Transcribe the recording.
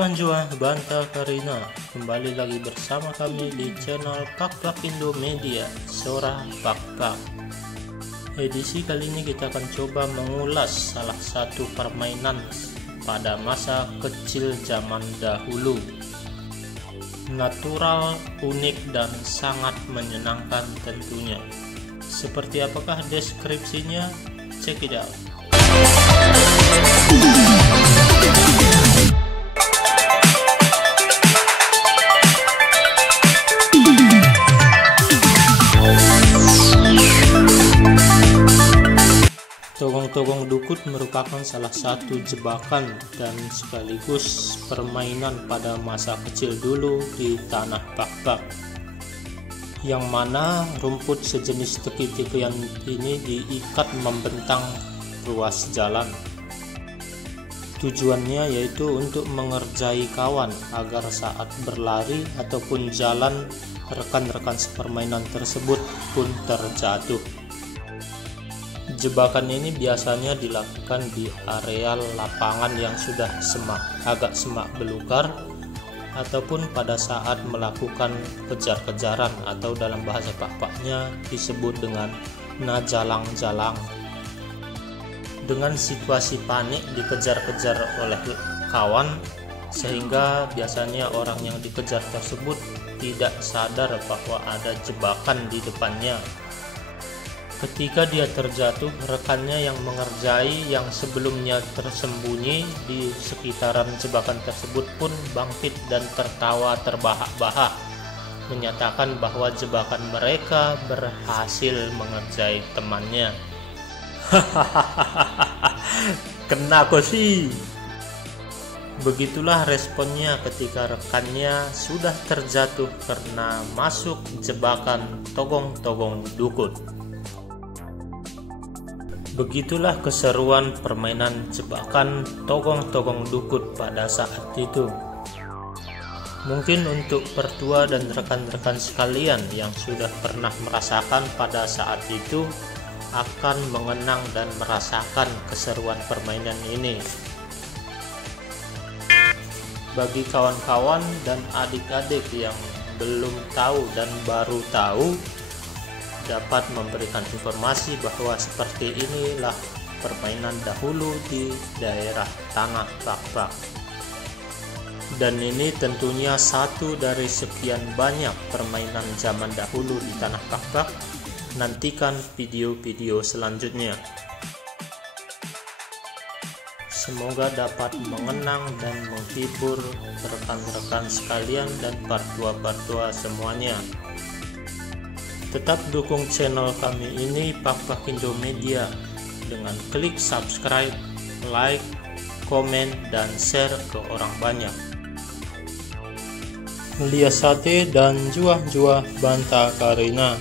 Juan Banta Karina, kembali lagi bersama kami di channel Pak Indo Media, Sora Pak. Edisi kali ini kita akan coba mengulas salah satu permainan pada masa kecil zaman dahulu. Natural, unik, dan sangat menyenangkan tentunya. Seperti apakah deskripsinya? Check it out. Togong-togong dukut merupakan salah satu jebakan dan sekaligus permainan pada masa kecil dulu di tanah Pak, yang mana rumput sejenis teki-tekian ini diikat membentang ruas jalan. Tujuannya yaitu untuk mengerjai kawan agar saat berlari ataupun jalan, rekan-rekan sepermainan tersebut pun terjatuh. Jebakan ini biasanya dilakukan di areal lapangan yang sudah agak semak belukar, ataupun pada saat melakukan kejar-kejaran atau dalam bahasa Paknya disebut dengan najalang-jalang. Dengan situasi panik dikejar-kejar oleh kawan, sehingga biasanya orang yang dikejar tersebut tidak sadar bahwa ada jebakan di depannya. Ketika dia terjatuh, rekannya yang mengerjai yang sebelumnya tersembunyi di sekitaran jebakan tersebut pun bangkit dan tertawa terbahak-bahak, menyatakan bahwa jebakan mereka berhasil mengerjai temannya. Hahaha, kena kok sih. Begitulah responnya ketika rekannya sudah terjatuh karena masuk jebakan togong-togong dukut. Begitulah keseruan permainan jebakan togong-togong dukut pada saat itu. Mungkin untuk pertua dan rekan-rekan sekalian yang sudah pernah merasakan pada saat itu akan mengenang dan merasakan keseruan permainan ini. Bagi kawan-kawan dan adik-adik yang belum tahu dan baru tahu, dapat memberikan informasi bahwa seperti inilah permainan dahulu di daerah tanah Pak. Dan ini tentunya satu dari sekian banyak permainan zaman dahulu di tanah Pak. Nantikan video-video selanjutnya. Semoga dapat mengenang dan menghibur rekan-rekan sekalian dan partua-partua semuanya. Tetap dukung channel kami ini, Pak Indo Media, dengan klik subscribe, like, komen, dan share ke orang banyak. Liasate dan Juah Banta Karina.